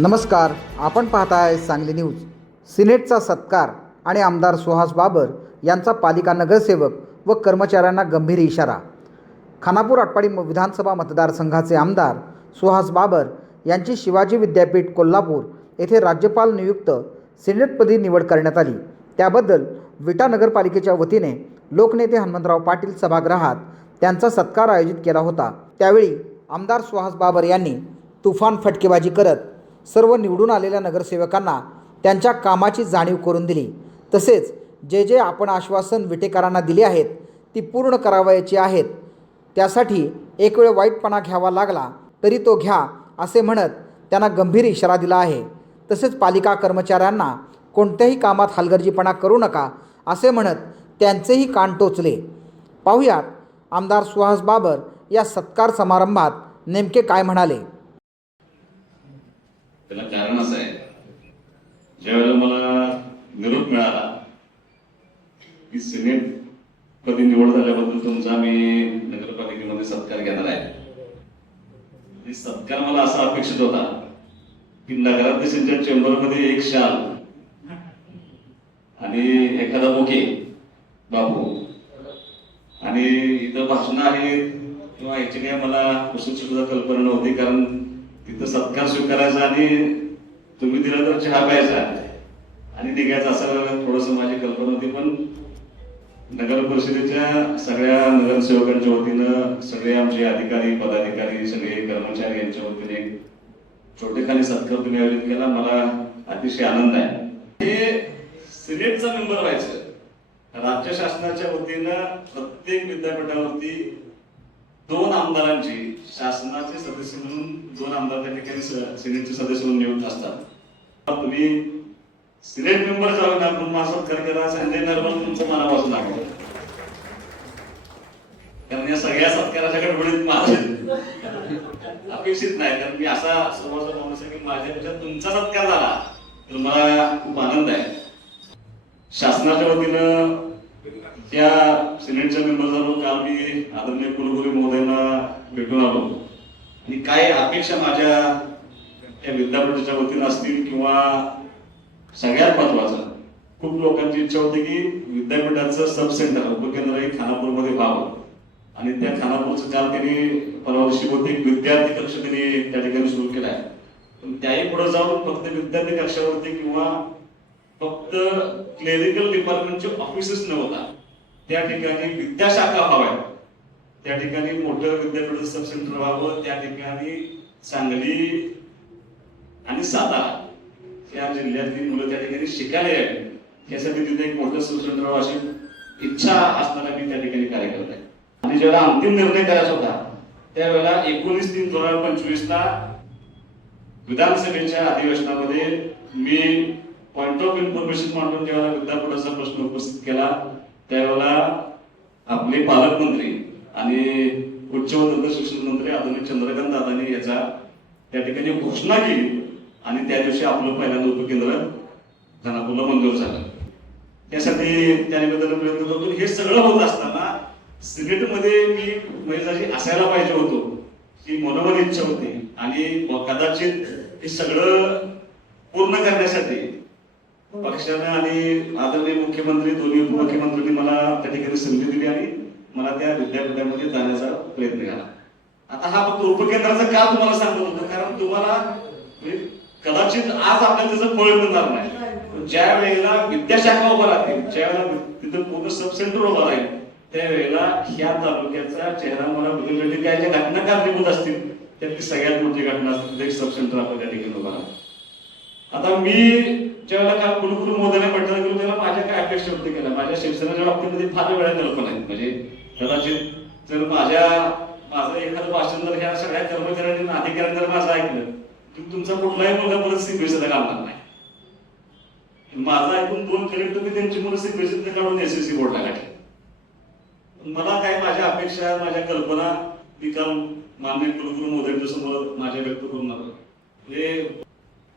नमस्कार, आपण पाहताय सांगली न्यूज. सिनेटचा सत्कार आणि आमदार सुहास बाबर यांचा पालिका नगरसेवक व कर्मचाऱ्यांना गंभीर इशारा. खानापूर आटपाडी विधानसभा मतदारसंघाचे आमदार सुहास बाबर यांची शिवाजी विद्यापीठ कोल्हापूर येथे राज्यपाल नियुक्त सिनेटपदी निवड करण्यात आली. त्याबद्दल विटा नगरपालिकेच्या वतीने लोकनेते हनुमंतराव पाटील सभागृहात त्यांचा सत्कार आयोजित केला होता. त्यावेळी आमदार सुहास बाबर यांनी तुफान फटकेबाजी करत सर्व निवडून आलेल्या नगरसेवकांना त्यांच्या कामाची जाणीव करून दिली. तसेच जे आपण आश्वासन विटेकरांना दिली आहेत ती पूर्ण करावयाची आहेत. त्यासाठी एक वेळ वाईटपणा घ्यावा लागला तरी तो घ्या असे म्हणत त्यांना गंभीर इशारा दिला आहे. तसेच पालिका कर्मचाऱ्यांना कोणत्याही कामात हलगर्जीपणा करू नका असे म्हणत त्यांचेही कान टोचले. पाहुयात आमदार सुहास बाबर या सत्कार समारंभात नेमके काय म्हणाले. त्याला कारण असं आहे, ज्यावेळेला मला निरोप मिळाला की सिनेट पदी निवड झाल्याबद्दल तुमचा मी नगरपालिकेमध्ये सत्कार घेणार आहे. सत्कार मला असा अपेक्षित होता की नगराध्यक्षांच्या चेंबरमध्ये एक शाल आणि एखादा बुके बापू आणि इथं भाषण आहेत किंवा याची काही मला कुशल सुद्धा कल्पना नव्हती. कारण तिथं सत्कार स्वीकारायचा आणि तुम्ही दिला तर चहा प्यायचा आणि निघायचं असं थोडंसं माझी कल्पना होती. पण नगर परिषदेच्या सगळ्या नगरसेवकांच्या वतीनं सगळे आमचे अधिकारी पदाधिकारी सगळे कर्मचारी यांच्या वतीने छोटेखानी सत्कार तुम्ही आयोजित केला. मला अतिशय आनंद आहे. हे सिनेटचा मेंबर व्हायचं. राज्य शासनाच्या वतीनं प्रत्येक विद्यापीठावरती 2 आमदारांची शासनाचे सदस्य म्हणून 2 आमदार त्या ठिकाणी सिनेटचे सदस्य म्हणून नियुक्त असतात. तुम्ही सिनेट मेंबर जाऊन आपण सत्कार केला संजय नरवल तुमचं मनापासून आठवलं. कारण या सगळ्या सत्काराच्या गडबडीत माझं अपेक्षित नाही. कारण मी असा समोरचा माणूस आहे की माझ्यापेक्षा तुमचा सत्कार झाला तर मला खूप आनंद आहे. शासनाच्या वतीनं त्या सिनेटच्या मेंबरचा काल मी आदरणीय कुलगुरू महोदयांना भेटून आलो आणि काय अपेक्षा माझ्या त्या विद्यापीठाच्या वतीनं असतील किंवा सगळ्यात महत्वाचं खूप लोकांची इच्छा होती की विद्यापीठाचं सब सेंटर उपकेंद्र हे खानापूरमध्ये व्हावं आणि त्या खानापूरचं काल त्यांनी परवा दिवशी बहुतेक विद्यार्थी कक्ष त्यांनी त्या ठिकाणी सुरू केला आहे. पण त्याही पुढे जाऊन फक्त विद्यार्थी कक्षावरती किंवा फक्त क्लेरिकल डिपार्टमेंटचे ऑफिसेस न होता त्या ठिकाणी विद्याशाखा व्हाव्यात. त्या ठिकाणी मोठं विद्यापीठ सब सेंटर व्हावं. त्या ठिकाणी सांगली आणि सातारा या जिल्ह्यातली मुलं त्या ठिकाणी शिकायला यावी यासाठी तिथे एक मोठं सब सेंटर व्हावं अशी इच्छा असताना मी त्या ठिकाणी कार्य करत आहे. आणि जेव्हा अंतिम निर्णय करायचा होता त्यावेळेला 19/3/2025 विधानसभेच्या अधिवेशनामध्ये मी पॉइंट ऑफ इन्फॉर्मेशन मांडून जेव्हा विद्यापीठाचा प्रश्न उपस्थित केला त्यावेळेला आपले पालकमंत्री आणि उच्च व तंत्र शिक्षण मंत्री आदरणीय चंद्रकांत दादांनी याचा त्या ठिकाणी घोषणा केली आणि त्या दिवशी आपलं पहिल्यांदा उपकेंद्र खानापूरला मंजूर झालं. त्यासाठी त्या निमित्तानं प्रयत्न करतो. हे सगळं होत असताना सिनेटमध्ये मी म्हणजे असायला पाहिजे होतो ही मनोमन इच्छा होती आणि कदाचित हे सगळं पूर्ण करण्यासाठी पक्षानं आणि आदरणीय मुख्यमंत्री दोन्ही उपमुख्यमंत्र्यांनी मला त्या ठिकाणी संधी दिली आणि मला त्या विद्यापीठामध्ये जाण्याचा प्रयत्न केला. आता हा फक्त उपकेंद्राचा का तुम्हाला सांगत होतो कारण तुम्हाला कदाचित आज आपल्याला त्याचं फळ मिळणार नाही. ज्या वेळेला विद्याशाखा उभा राहतील ज्या वेळेला तिथं पूर्ण सब सेंटर उभा राहील त्यावेळेला ह्या तालुक्याचा चेहरा मला बदलण्याची काय ज्या घटना कारणीभूत असतील त्यातली सगळ्यात मोठी घटना असतील एक सब सेंटर आपण त्या ठिकाणी उभा राहतो. आता मी ज्यावेळेला काल कुलगुरू महोदयांना भेटायला गेलो तेव्हा माझ्या काय अपेक्षा व्यक्त केल्या. माझ्या शिक्षणाच्या बाबतीमध्ये फार वेळा कल्पना आहेत. म्हणजे कदाचित जर माझं एखादं भाषण जर ह्या सगळ्या कर्मचाऱ्यांनी अधिकाऱ्यांनी जर माझं ऐकलं तर तुमचा कुठलाही मुलगा परत सिग्नेचर काढणार नाही. माझं ऐकून 2 कलेक्टर मी त्यांची मुलं सिग्नेचर काढून एसएससी बोर्डला काढले. मला काय माझ्या अपेक्षा माझ्या कल्पना मी काल माननीय कुलगुरू महोदयांच्या समोर माझ्या व्यक्त करून आलो. म्हणजे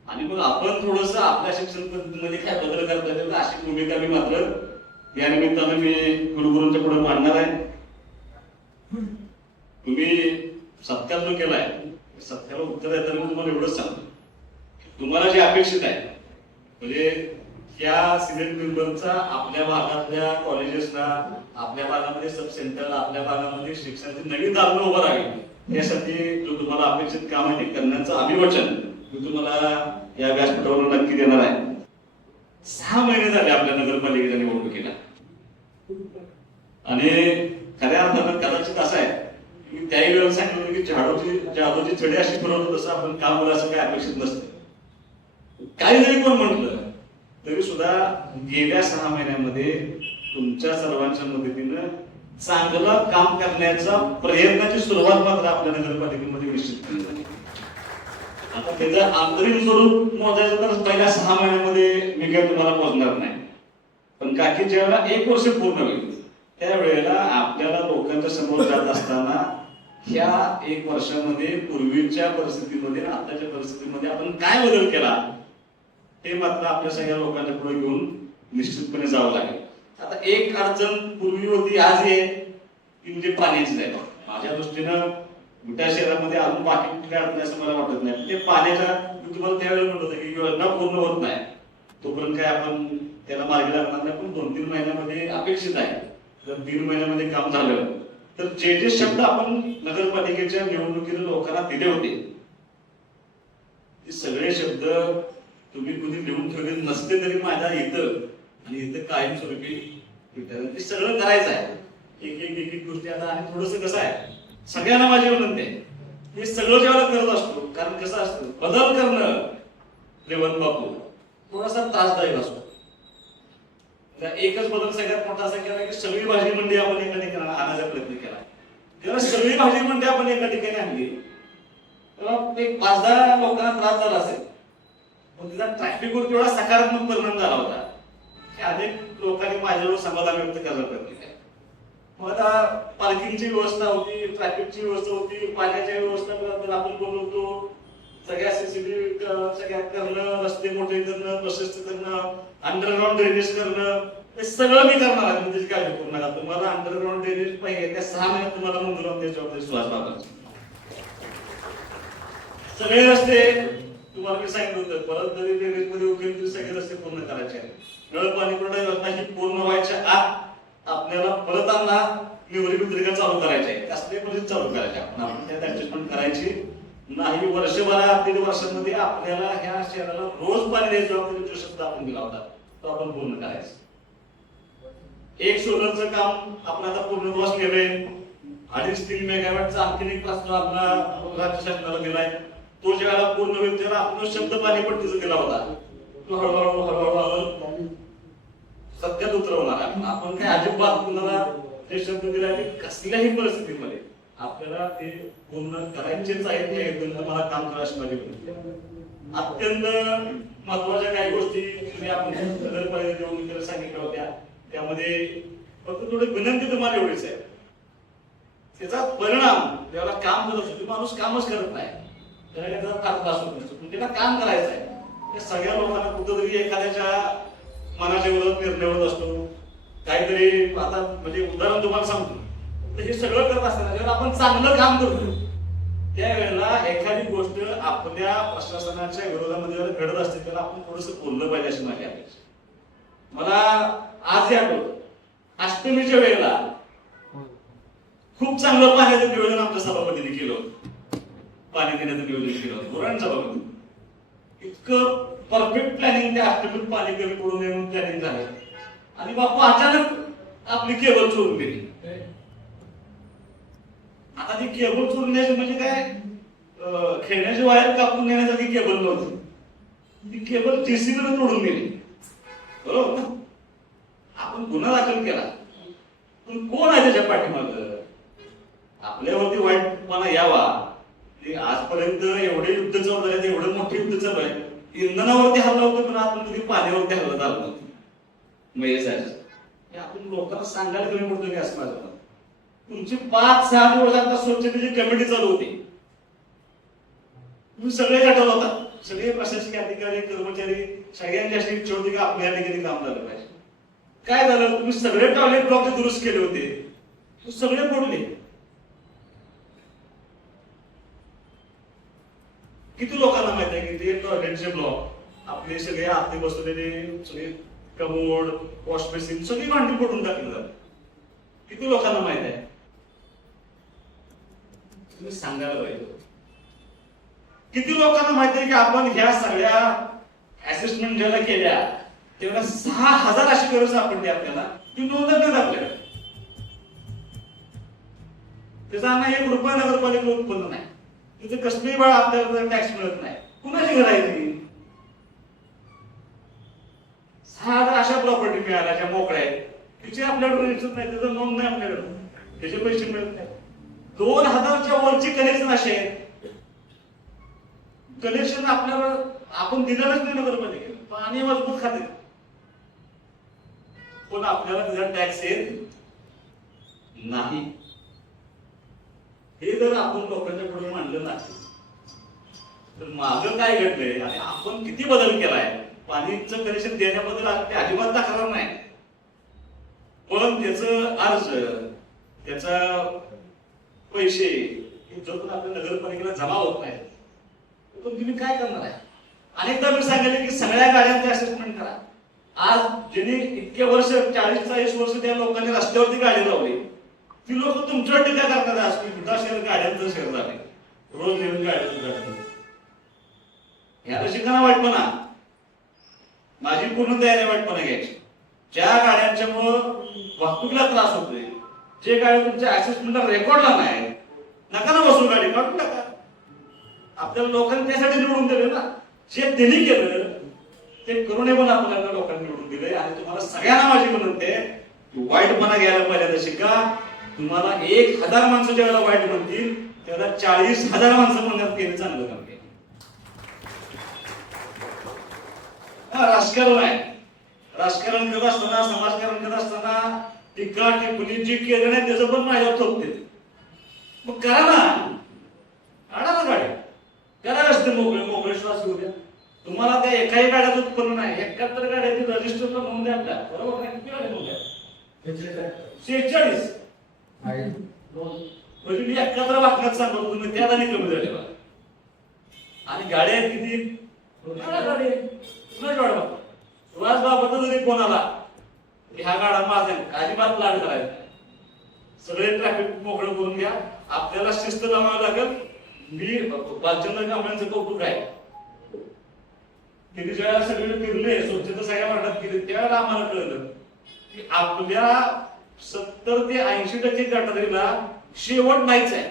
आणि मग आपण थोडस आपल्या शिक्षण पद्धतीमध्ये काय बदल करता येईल अशी भूमिका मी मात्र या निमित्तानं मी कुलगुरूंच्या पुढे मांडणार आहे. तुम्ही सत्कार जो केलाय सत्याला उत्तर देताना मी तुम्हाला एवढंच सांगतो अपेक्षित आहे. म्हणजे या सिनेट मेंबरचा आपल्या भागातल्या कॉलेजेसना, आपल्या भागामध्ये सब सेंटर, आपल्या भागामध्ये शिक्षणाची नवीन दालन उभं राहावी यासाठी जो तुम्हाला अपेक्षित काम आहे ते करण्याचं अभिवचन मी तुम्हाला या व्यासपीठावर नक्की देणार आहे. 6 महिने झाले आपल्या नगरपालिकेच्या निवडणुकीला आणि खऱ्या अर्थानं कदाचित असं आहे की त्याही वेळेला सांगितलं की जादूची छडी अशी फिरवतो तसं आपण काम करू असं काही अपेक्षित नसतं. काही जरी कोण म्हटलं तरी सुद्धा गेल्या 6 महिन्यामध्ये तुमच्या सर्वांच्या मदतीनं चांगलं काम करण्याचा प्रयत्नाची सुरुवात मात्र आपल्या नगरपालिकेमध्ये निश्चित केली झाली. आता त्याचं अंतरिम स्वरूप मोजायचं तर पहिल्या 6 महिन्यामध्ये मी काही तुम्हाला मोजणार नाही, पण काकी ज्यावेळेला 1 वर्ष पूर्ण होईल त्यावेळेला आपल्याला लोकांच्या समोर जात असताना ह्या 1 वर्षामध्ये पूर्वीच्या परिस्थितीमध्ये आताच्या परिस्थितीमध्ये आपण काय बदल केला ते मात्र आपल्या सगळ्या लोकांच्या पुढे घेऊन निश्चितपणे जावं लागेल. आता एक अडचण पूर्वी होती, आज आहे ती म्हणजे पाण्याची आहे. माझ्या दृष्टीनं विटा शहरामध्ये अजून बाकी कुठल्या अडचणी असं मला वाटत नाही. ते पाण्याच्या मी तुम्हाला त्यावेळेला म्हणत होतं की योजना पूर्ण होत नाही तोपर्यंत काय आपण त्याला मार्गी लागणार नाही, पण 2-3 महिन्यामध्ये अपेक्षित आहे. जर 3 महिन्यामध्ये काम झालं तर जे जे शब्द आपण नगरपालिकेच्या निवडणुकीने लोकांना दिले होते ते सगळे शब्द तुम्ही कुणी लिहून ठेवले नसते तरी माझ्या इथं आणि इथं कायमस्वरूपी ते सगळं करायचं आहे. एक गोष्टी आता आणि थोडस कसं आहे सगळ्यांना माझी विनंती आहे हे सगळं जेव्हा करत असतो, कारण कसं असतं बदल करणं रेवंत बापू थोडासा त्रासदायक असतो. एकच बदल सगळ्यात मोठा असा केला की सगळी भाजी मंडी आपण एका ठिकाणी आणायचा प्रयत्न केला. तेव्हा सगळी भाजी मंडी आपण एका ठिकाणी आणली तेव्हा एक 5-10 लोकांना त्रास झाला असेल, पण तिचा ट्रॅफिकवर तेवढा सकारात्मक परिणाम झाला होता की अनेक लोकांनी माझ्यावर समाधान व्यक्त करायला प्रयत्न केला. मग आता पार्किंगची व्यवस्था होती, ट्रॅफिकची व्यवस्था होती, पाण्याची व्यवस्था आपण बोलवतो, सगळ्या सीसीटीव्ही सगळ्या करणं, रस्ते मोठे करणं, प्रशस्त करणं, अंडरग्राऊंड ड्रेनेज करणं, हे सगळं मी करणार आहे. म्हणजे काळजी करू नका. तुम्हाला अंडरग्राऊंड ड्रेनेज पाहिजे त्या 6 महिन्यात तुम्हाला मंजूर होण्याची जबाबदारी सुहास बाबांची. सगळे रस्ते तुम्हाला मी सांगितलं होतं परत जरी ड्रेनेज मध्ये उकेल तरी सगळे रस्ते पूर्ण करायचे आहेत. नळ पाणी पुरवठा योजना ही पूर्ण व्हायच्या आत आपल्याला परत आणला निवडणूक पत्रिका चालू करायची आहे. असले परिस्थिती चालू करायची आपण त्यात ऍडजस्टमेंट करायची नाही. वर्षभरात 1.5 वर्षामध्ये आपल्याला ह्या शहराला रोज पाणी द्यायचं जबाबदारी जो शब्द आपण दिला होता तो आपण पूर्ण करायचा. एक सोलरचं काम आपण आता पूर्णत्वास केलंय. 2.5-3 मेगावॅटचा आणखी एक प्रस्ताव आपला राज्य शासनाला दिलाय. तो ज्यावेळेला पूर्ण होईल त्याला आपण शब्द पाणीपट्टीचा दिला होता तो हळूहळू सत्यात उतरवणार आहे. आपण काय अजिबात कुणाला ते शब्द दिला की कसल्याही परिस्थितीमध्ये आपल्याला ते पूर्ण करायचेच आहे. ते तुम्हाला काम करायची माझी अत्यंत महत्वाच्या काही गोष्टी आपण नगरपालिका निवडणुकीला सांगितल्या होत्या. त्यामध्ये फक्त थोडी विनंती तुम्हाला एवढीच आहे, त्याचा परिणाम ज्याला काम करत असतो माणूस कामच करत नाही त्याला त्याचा फार त्रास होत नसतो, पण त्याला काम करायचं आहे. त्या सगळ्या लोकांना कुठंतरी एखाद्याच्या मनाच्या विरोधात निर्णय होत असतो काहीतरी. आता म्हणजे उदाहरण तुम्हाला सांगतो तर हे सगळं करत असताना जेव्हा आपण चांगलं काम करतो त्यावेळेला एखादी गोष्ट आपल्या प्रशासनाच्या विरोधामध्ये घडत असते त्याला आपण थोडस बोललं पाहिजे अशी माझी अपेक्षा. मला आज आठवतं अष्टमीच्या वेळेला खूप चांगलं पाण्याचं नियोजन आमच्या सभापतीने केलं होतं. पाणी देण्याचं नियोजन केलं होतं धोरण सभापती. इतकं परफेक्ट प्लॅनिंग त्या अष्टमीत पाणी कमी पडू नये म्हणून प्लॅनिंग झालं आणि बापू अचानक आपली केबल चोरून गेली. आता ती केबल चोरण्याची म्हणजे काय खेळण्याची वायर कापून नेण्यासाठी केबल नव्हती, ती केबल जेसीबीने तोडून गेली. बरोबर ना? आपण गुन्हा दाखल केला पण कोण आहे त्याच्या पाठीमागं? आपल्यावरती वाईटपणा यावा. आजपर्यंत एवढे युद्ध चालू झाले, एवढं मोठे युद्ध चालू आहे, इंधनावरती हल्ला होतो पण आपण कधी पाण्यावरती हल्ला झाला नव्हतं. हे आपण लोकांना सांगायला कमी पडतो की असं माझं तुमची 5-6 दिवस आता स्वच्छतेची कमिटी चालू होती. तुम्ही सगळे गटाला होता, सगळे प्रशासकीय अधिकारी कर्मचारी सगळ्यांची अशी इच्छा होती की आपल्या या ठिकाणी काम झालं पाहिजे. काय झालं तुम्ही सगळे टॉयलेट ब्लॉक दुरुस्त केले होते सगळे फोडले. किती लोकांना माहित आहे की ते टॉयलेटचे ब्लॉक आपले सगळे आते बसलेले सगळे कमोड वॉश बेसिन सगळी भांडी पडून टाकली जातात. किती लोकांना माहित आहे? तुम्ही सांगायला पाहिजे. किती लोकांना माहिती आहे की आपण ह्या सगळ्या असेसमेंट ज्याला केल्या तेव्हा 6,000 अशी गरज सापडली आपल्याला, ती नोंदवण्यात आपल्याकडे. त्याचा ना 1 रुपया नगरपालिकेला उत्पन्न नाही, तिथे कसलीही वेळा आपल्याला टॅक्स मिळत नाही. कुणाची घर आहे ती? 6,000 अशा प्रॉपर्टी मिळाल्या ज्या मोकळ्या आहेत, तिचे आपल्याकडे रजिस्टर नाही, त्याचं नोंद नाही आपल्याकडे, त्याचे पैसे मिळत नाही. 2,000च्या वरची कनेक्शन असे आहेत, कनेक्शन आपल्याला आपण दिलेलंच नाही नगरपालिकेला, पाणी मजबूत खाते, पण आपल्याला त्याचा टॅक्स येत नाही. हे जर आपण लोकांच्या पुढे मांडलं नाही तर मागं काय घडलंय आणि आपण किती बदल केलाय. पाणीचं कनेक्शन देण्याबद्दल अजिबात तक्रार नाही, पण त्याचं अर्ज, त्याचा पैसे जोपर्यंत आपल्या नगरपालिकेला जमा होत नाही पण तुम्ही काय करणार आहे? अनेकदा मी सांगितले की सगळ्या गाड्यांचे असेसमेंट करा. आज ज्यांनी इतके वर्ष 40-40 वर्ष त्या लोकांनी रस्त्यावरती गाडी लावली, ती लोक तुमच्यावर टीका करतात आज की शहर गाड्यांचं शहर झाले, रोज नवीन गाड्यांचं. ह्याला शिकायला वाटपणा, माझी पूर्ण तयारी वाटपणा घ्यायची. ज्या गाड्यांच्यामुळं वाहतुकीला त्रास होतोय, जे गाड्या तुमच्या असेसमेंटला रेकॉर्डला नाही, नका ना बसू, गाडी काढून टाका. आपल्याला लोकांनी त्यासाठी निवडून दिले ना, जे त्यांनी केलं ते करूनही पण आपल्याला लोकांनी निवडून दिले. आणि तुम्हाला सगळ्यांना माझी विनंती आहे की वाईटपणा घ्यायला पहिल्यांदा शिका. तुम्हाला 1,000 माणसं ज्यावेळेला वाईट म्हणतील त्यावेळेला 40,000 माणसं म्हणण्यात केलं चांगलं काम केलं. राजकारण आहे, राजकारण करत असताना, समाजकारण करत असताना टीका टिप्पणी जी केलं नाही त्याचं पण माझ्यावर थोपते. मग करा ना, काढा ना गाडी, करा रस्ते मोकळे, मोकळे श्वास घेऊ द्या. तुम्हाला त्या एकाही गाड्याचं उत्पन्न नाही, 71 गाड्याची रजिस्टरला नोंद द्या आपल्या, बरोबर नाही? किती गाडी नोंद द्या? 46. म्हणजे मी 71 वाक्यात सांगतो, तुम्ही त्यात आणि कमी झाले बघा. आणि गाड्या आहेत किती? गाडी सुहास बाबा जरी कोणाला ह्या गाडा माझा अजिबात लाड करायचा, सगळे ट्रॅफिक मोकळं करून घ्या. आपल्याला शिस्त लावावी लागेल. मी बालचंद्र कांबळेंचं कौतुक आहे, त्यांनी ज्यावेळेला सगळे फिरले, स्वच्छता सगळ्या वाटत केली, त्यावेळेला आम्हाला कळलं की आपल्या 70 ते 80% गटारीला शेवट नाहीच आहे.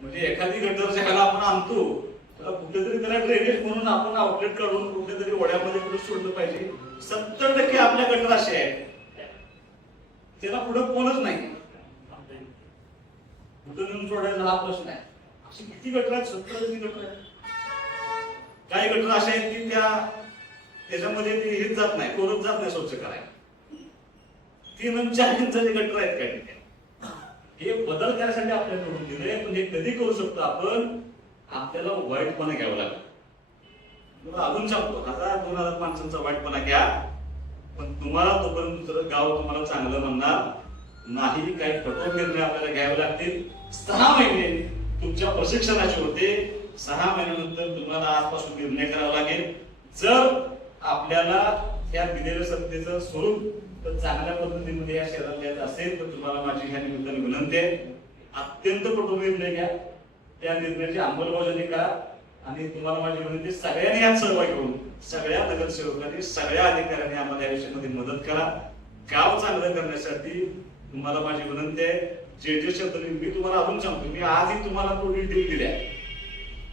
म्हणजे एखादी गटर ज्याला आपण आणतो कुठेतरी त्याला ड्रेनेज म्हणून आपण आउटलेट काढून कुठेतरी ओढ्यामध्ये कुठे सोडलं पाहिजे. 70% आपल्या गटर असे आहेत त्याला पुढे कोणच नाही, कुठे नेऊन सोडायचा हा प्रश्न आहे. अशी किती गटर आहेत? 70 गटर आहेत. काही गटर अशा आहेत की त्याच्यामध्ये ते हेच जात नाही, कोणच जात नाही स्वच्छ करायला. 3 आणि 4 इंचाचे गटर आहेत काही ठिकाणी. हे बदल करण्यासाठी आपल्याला निवडून दिले, पण हे कधी करू शकतो आपण? आपल्याला वाईटपणा घ्यावा लागेल. अजून सांगतो, 1,000-2,000 माणसांचा वाईटपणा घ्या, पण तुम्हाला तोपर्यंत दुसरं गाव तुम्हाला चांगलं म्हणणार नाही. काही कठोर निर्णय आपल्याला घ्यावे लागतील. 6 महिने तुमच्या प्रशिक्षणाचे होते, 6 महिन्यानंतर तुम्हाला आजपासून निर्णय करावा लागेल. जर आपल्याला या दिलेल्या सत्तेचं स्वरूप तर चांगल्या पद्धतीमध्ये या शहरात द्यायचं असेल तर तुम्हाला माझी ह्या निमित्ताने विनंती आहे, अत्यंत कठोर निर्णय घ्या, त्या निर्णयाची अंमलबजावणी करा. आणि तुम्हाला माझी विनंती, सगळ्यांनी यात सहभागी होऊन, सगळ्या नगरसेवकांनी, सगळ्या अधिकाऱ्यांनी आम्हाला या विषयामध्ये मदत करा. गाव चांगलं करण्यासाठी तुम्हाला माझी विनंती आहे. जे शब्द मी तुम्हाला अजून सांगतो, मी आजही तुम्हाला तो डील दिल्या,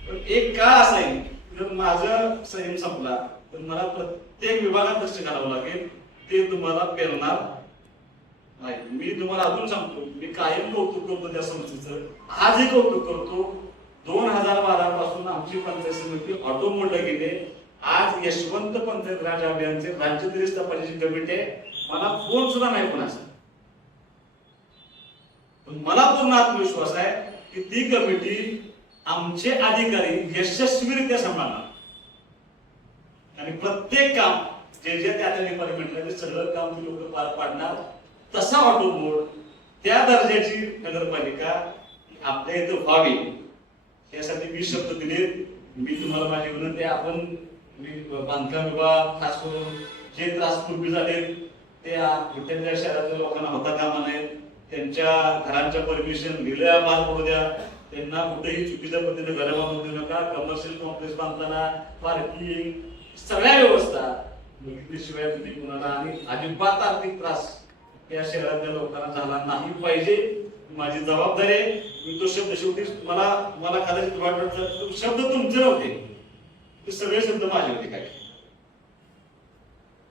पण एक काळ असा येईल जर माझा संयम संपला तर मला प्रत्येक विभागात लक्ष घालावं लागेल, ते तुम्हाला पेरणार नाही. मी तुम्हाला अजून सांगतो, मी कायम कौतुक करतो त्या संस्थेचं, आजही कौतुक करतो. 2012 पासून आमची पंचायत समिती ऑटो मोडला गेले. आज यशवंत पंचायत राज अभियानचे राज्यस्तरीय स्थापनेची कमिटी आहे. मला फोन सुद्धा नाही कोणाचा, पण मला पूर्ण आत्मविश्वास आहे की ती कमिटी आमचे अधिकारी यशस्वीरित्या सांभाळणार आणि प्रत्येक काम जे जे त्या डिपार्टमेंटला ते सगळं काम ती लोक पार पाडणार. तसा ऑटो मोड, त्या दर्जाची नगरपालिका आपल्या इथं व्हावी यासाठी मी शब्द दिले. मी तुम्हाला माझी विनंती आहे, आपण बांधकाम विभाग खास करून जे त्रास पूर्वी झाले ते विठ्ठलच्या शहरातल्या लोकांना होता कामा नये. त्यांच्या घरांच्या परमिशन दिल्या पार पडू द्या. त्यांना कुठेही चुकीच्या पद्धतीने घर बांधून देऊ नका. कमर्शियल कॉम्प्लेक्स बांधताना पार्किंग सगळ्या व्यवस्था बघितल्याशिवाय तुम्ही कुणाला आणि अजिबात आर्थिक त्रास या शहरातल्या लोकांना झाला नाही पाहिजे. माझी जबाबदारी आहे. मी तो शब्द शेवटी मला कदाचित वाटत शब्द तुमचे नव्हते, ते सगळे शब्द माझे होते काय.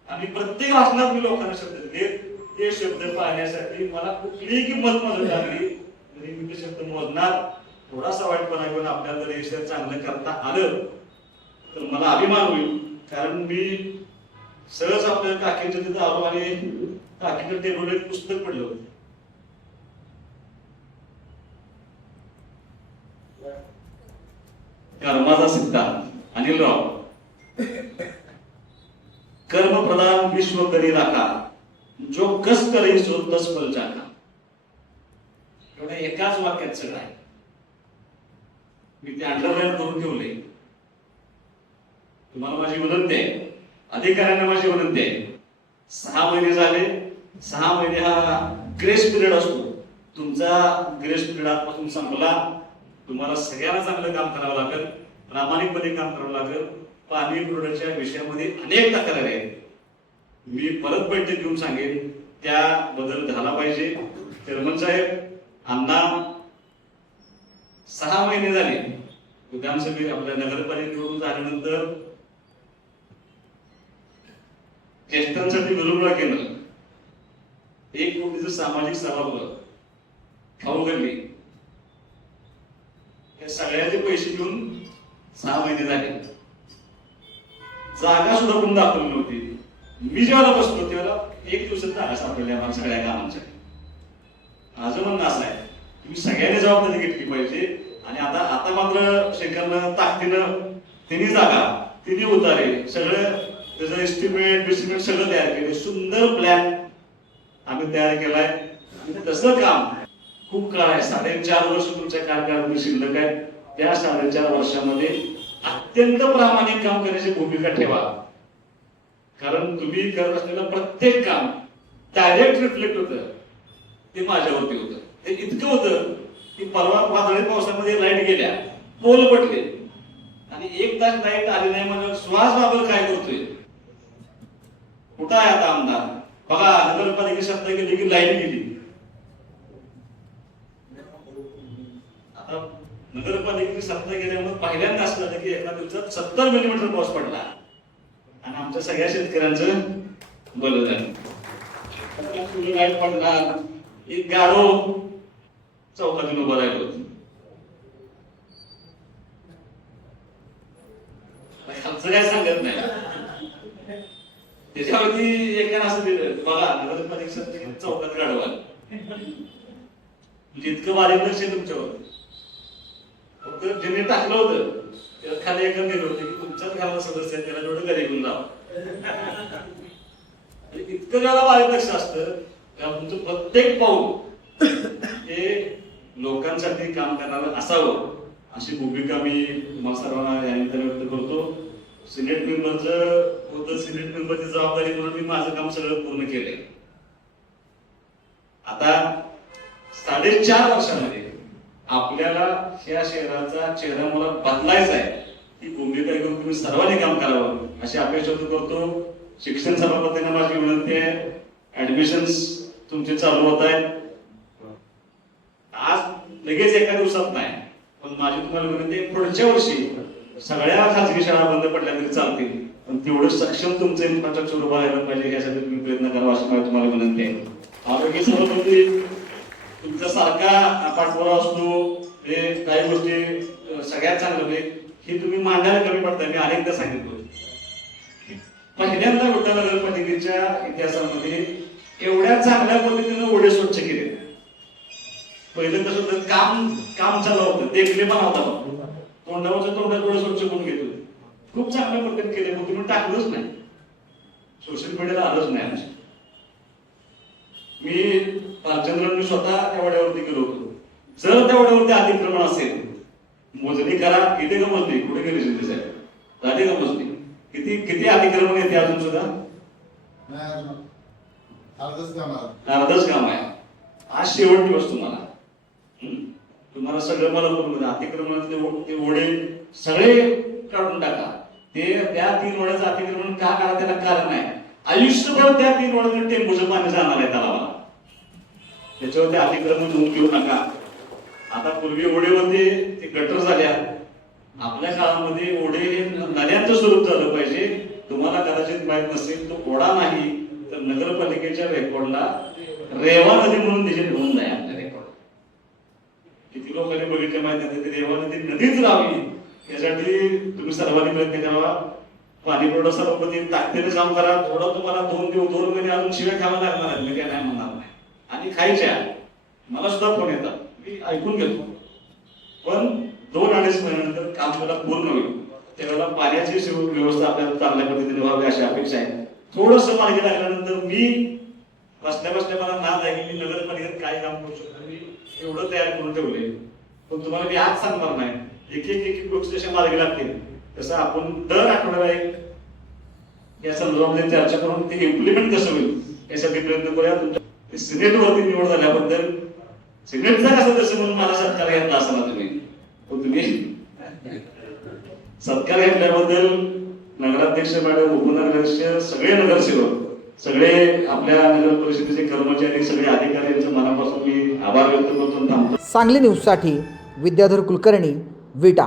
आणि प्रत्येक भाषणात मी लोकांना शब्द दिले. ते शब्द पाहण्यासाठी मला कुठलीही किंमत मोजावी लागली तरी मी ते शब्द मोजणार. थोडासा वाईटपणा घेऊन आपल्याला जर यश चांगलं करता आलं तर मला अभिमान होईल. कारण मी सहज आपल्या काकींच्या तिथे आलो आणि काकीच्या टेबलवर एक पुस्तक पडलं होतं. कर्माचा सिद्धांत अनिलराव. कर्मप्रधान विश्व करी राखा, जो कस करे सो तस फल चाखा. एवढ्या एकाच वाक्यात सगळं आहे. मी ते अंडरलाईन करून ठेवले. तुम्हाला माझी विनंती आहे, अधिकाऱ्यांना माझी विनंती आहे, 6 महिने झाले. 6 महिने हा ग्रेस पिरियड असतो. तुमचा ग्रेस पिरियड आजपासून संपला. तुम्हाला सगळ्यांना चांगलं काम करावं लागेल, प्रामाणिकपणे काम करावं लागेल. पाणी पुरवठ्याच्या विषयामध्ये अनेक तक्रारी आहेत. मी परत बैठक घेऊन सांगेन, त्या बदल झाला पाहिजे. चेअरमन साहेब, अण्णा 6 महिने झाले विधानसभेत आपल्या नगरपालिका निवडून झाल्यानंतर ज्येष्ठांसाठी विरोध केलं. 1 कोटीचं सामाजिक सभागृह खाऊ घडली. या सगळ्याचे पैसे घेऊन 6 महिने झाले. जागा सुद्धा कोण दाखवली नव्हती. मी जेव्हा बसलो तेव्हा 1 दिवसात जागा सापडल्या आम्हाला सगळ्या कामांच्या. माझं म्हणणं असं आहे, तुम्ही सगळ्यांनी जबाबदारी घेतली पाहिजे. आणि आता मात्र शेखरनं ताकदीनं तिन्ही जागा, तिन्ही उतारे, सगळं त्याचं एस्टिमेट सगळं तयार केलं. सुंदर प्लॅन आम्ही तयार केलाय. आणि तसं काम खूप काळ आहे. 4.5 वर्ष तुमच्या कार्यकाळामध्ये शिल्लक आहे. त्या 4.5 वर्षामध्ये अत्यंत प्रामाणिक काम करण्याची भूमिका ठेवा. कारण तुम्ही करत असलेलं प्रत्येक काम डायरेक्ट रिफ्लेक्ट होतं ते माझ्यावरती होतं. ते इतकं होतं की परवा वादळी पावसामध्ये लाईट गेल्या, पोल पडले आणि 1 तास लाईट आली नाही म्हणजे सुहास बाबर काय करतोय, कुठं आहे आता आमदार, बघा नगरपालिका शब्द गेली की लाईट गेली. आता नगरपालिकेची सत्ता गेल्यामुळे पहिल्यांदा असं झालं की एका दिवसात 70 मिलीमीटर पाऊस पडला आणि आमच्या सगळ्या शेतकऱ्यांचं बलिदान. लाईट पडणार, एक गाडो चौकातून उभं राहिलो होतं. आमचं काय सांगत नाही. त्याच्यावरती एकानं असं दिलं, बघा नगरपालिका चौकात गाडवा, म्हणजे इतकं बारीक लक्ष आहे तुमच्यावर. फक्त ज्यांनी टाकलं होतं त्याला खाली एका दिलं होतं की तुमच्याच घराला सदस्य आहे, त्याला जेवढं घरी घेऊन जावं. इतकं ज्याला बारीक लक्ष असतं तुमचं प्रत्येक पाऊल हे लोकांसाठी काम करणारं असावं, अशी भूमिका मी तुम्हाला सर्वांना या निमित्ताने व्यक्त करतो. सिनेट मेंबरचं होतं, सिनेट मेंबरची जबाबदारी म्हणून मी माझं काम सगळं पूर्ण केलंय. आता 4.5 वर्षामध्ये आपल्याला या शहराचा चेहरा मला बदलायचा आहे. ही भूमिका घेऊन तुम्ही सर्वांनी काम करावं अशी अपेक्षा करतो. शिक्षण सभापतींना माझी विनंती आहे, ऍडमिशन्स तुमचे चालू होत आहेत. आज लगेच एका दिवसात नाही, पण माझी तुम्हाला विनंती आहे, पुढच्या वर्षी सगळ्या खाजगी शाळा बंद पडल्या तरी चालतील, पण तेवढं सक्षम तुमचं इन्फ्रास्ट्रक्चर उभं राहायला पाहिजे यासाठी तुम्ही प्रयत्न करावा अशी माझी तुम्हाला विनंती आहे. आरोग्य सभापती तुमचा सारखा पाठपुरावा असतो, हे काही गोष्टी सगळ्यात चांगलं नाही हे तुम्ही मांडायला कमी पडताय. मी अनेकदा सांगितलं, पहिल्यांदा विठ्ठल नगरपालिकेच्या इतिहासामध्ये एवढ्या चांगल्या पद्धतीने ओढे स्वच्छ केले. पहिलं कसं होतं, काम चालू होतं, देखले पण होता, तोंडावरच्या तोंडात डोळे स्वच्छ करून घेत होते. खूप चांगल्या पद्धतीने केले, मग तुम्ही टाकलंच नाही, सोशल मीडियाला आलंच नाही. मी पालचंद्रांनी स्वतः त्या वड्यावरती गेलो होतो. जर त्या वड्यावरती अतिक्रमण असेल मोजणी करा. किती का मोजणी? कुठे गेली शिंदे साहेब? झाली का मोजणी? किती किती अतिक्रमण येते अजून सुद्धा? अर्धच काम आहे. आज शेवट दिवस तुम्हाला. तुम्हाला सगळं मला बोलून अतिक्रमणातले ते ओढे सगळे काढून टाका. ते त्या 3 ओढ्याचं अतिक्रमण का करा त्याला कारण नाही. आयुष्यभर त्या 3 ओढ्यातून टेंबूचं पाणी जाणार आहे तलावाला. त्याच्यावर ते अतिक्रमण होऊन घेऊ नका. आता पूर्वी ओढे होते ते गटर झाल्या. आपल्या काळामध्ये ओढे हे नद्यांचं स्वरूप झालं पाहिजे. तुम्हाला कदाचित माहित नसेल तो ओढा नाही तर नगरपालिकेच्या रेकॉर्डला रेवा नदी म्हणून त्याची नोंद आहे. आपल्या रेकॉर्ड किती लोकांनी बघितलं माहिती नाही. ते रेवा नदी नदीच राहावी यासाठी तुम्ही सर्वांनी प्रयत्न करावा. पाणी पुरवठा सभापती ताकदीने काम करा. थोडं तुम्हाला 2 महिने अजून शिव्या खावा लागणार आहेत. मी काय नाही म्हणणार नाही. आणि खायच्या मला सुद्धा फोन येतात, मी ऐकून घेतो. पण 2-2.5 महिन्यानंतर काम सुद्धा पूर्ण होईल. त्यावेळेला पाण्याची व्यवस्था आपल्याला चांगल्या पद्धतीने व्हावी अशी अपेक्षा आहे. थोडस मार्गी लागल्यानंतर मी बसल्या मला नाद आहे की मी नगरपालिकेत काय काम करू शकतो. मी एवढं तयार करून ठेवले. पण तुम्हाला मी आज सांगणार नाही. एक गोष्ट जशा मार्गी लागतील तसं आपण दर आठवड्याला एक या संदर्भामध्ये चर्चा करून ते इम्प्लिमेंट कसं होईल यासाठी प्रयत्न करूया. तुमच्या सिनेटवरती निवड झाल्याबद्दल सिनेटचा कसं तसं म्हणून मला सत्कार घेतला असला तुम्ही. तुम्ही सत्कार घेतल्याबद्दल नगराध्यक्ष मॅडम, उपनगराध्यक्ष, सगळे नगरसेवक, सगळे आपल्या नगर परिषदेचे कर्मचारी, सगळे अधिकाऱ्यांचं मनापासून मी आभार व्यक्त करतो. सांगली न्यूजसाठी विद्याधर कुलकर्णी, विटा.